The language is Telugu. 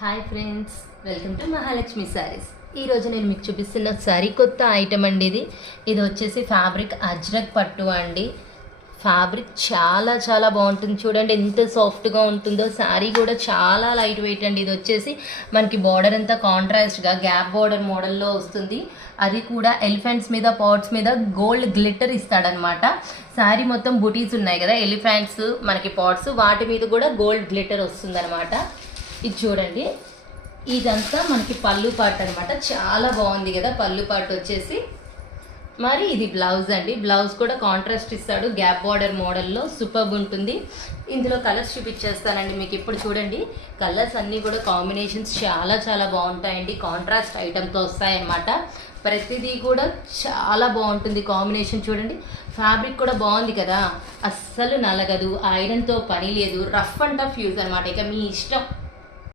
Hi friends, welcome to Mahalakshmi saris. ఈరోజు నేను మీకు చూపిస్తున్న సరికొత్త ఐటమ్ అండి. ఇది వచ్చేసి ఫ్యాబ్రిక్ అజ్రక్ పట్టు అండి. ఫ్యాబ్రిక్ చాలా చాలా బాగుంటుంది. చూడండి ఎంత సాఫ్ట్గా ఉంటుందో. శారీ కూడా చాలా లైట్ వెయిట్ అండి. ఇది వచ్చేసి మనకి బార్డర్ అంతా కాంట్రాస్ట్గా గ్యాప్ బార్డర్ మోడల్లో వస్తుంది. అది కూడా ఎలిఫెంట్స్ మీద పాట్స్ మీద గోల్డ్ గ్లిటర్ ఇస్తాడనమాట. శారీ మొత్తం బుటీస్ ఉన్నాయి కదా, ఎలిఫెంట్స్ మనకి పాట్స్, వాటి మీద కూడా గోల్డ్ గ్లిటర్ వస్తుందన్నమాట. ఇది చూడండి, ఇదంతా మనకి పళ్ళు పార్ట్ అనమాట. చాలా బాగుంది కదా పళ్ళు పార్ట్ వచ్చేసి. మరి ఇది బ్లౌజ్ అండి. బ్లౌజ్ కూడా కాంట్రాస్ట్ ఇస్తాడు, గ్యాప్ బార్డర్ మోడల్లో సూపర్బ్ ఉంటుంది. ఇందులో కలర్స్ చూపించేస్తానండి మీకు. ఇప్పుడు చూడండి, కలర్స్ అన్నీ కూడా కాంబినేషన్స్ చాలా చాలా బాగుంటాయండి. కాంట్రాస్ట్ ఐటమ్తో వస్తాయన్నమాట. ప్రతిదీ కూడా చాలా బాగుంటుంది కాంబినేషన్. చూడండి, ఫ్యాబ్రిక్ కూడా బాగుంది కదా, అస్సలు నలగదు, ఐరన్తో పని లేదు, రఫ్ అండ్ టఫ్ యూజ్ అనమాట. ఇక మీ ఇష్టం,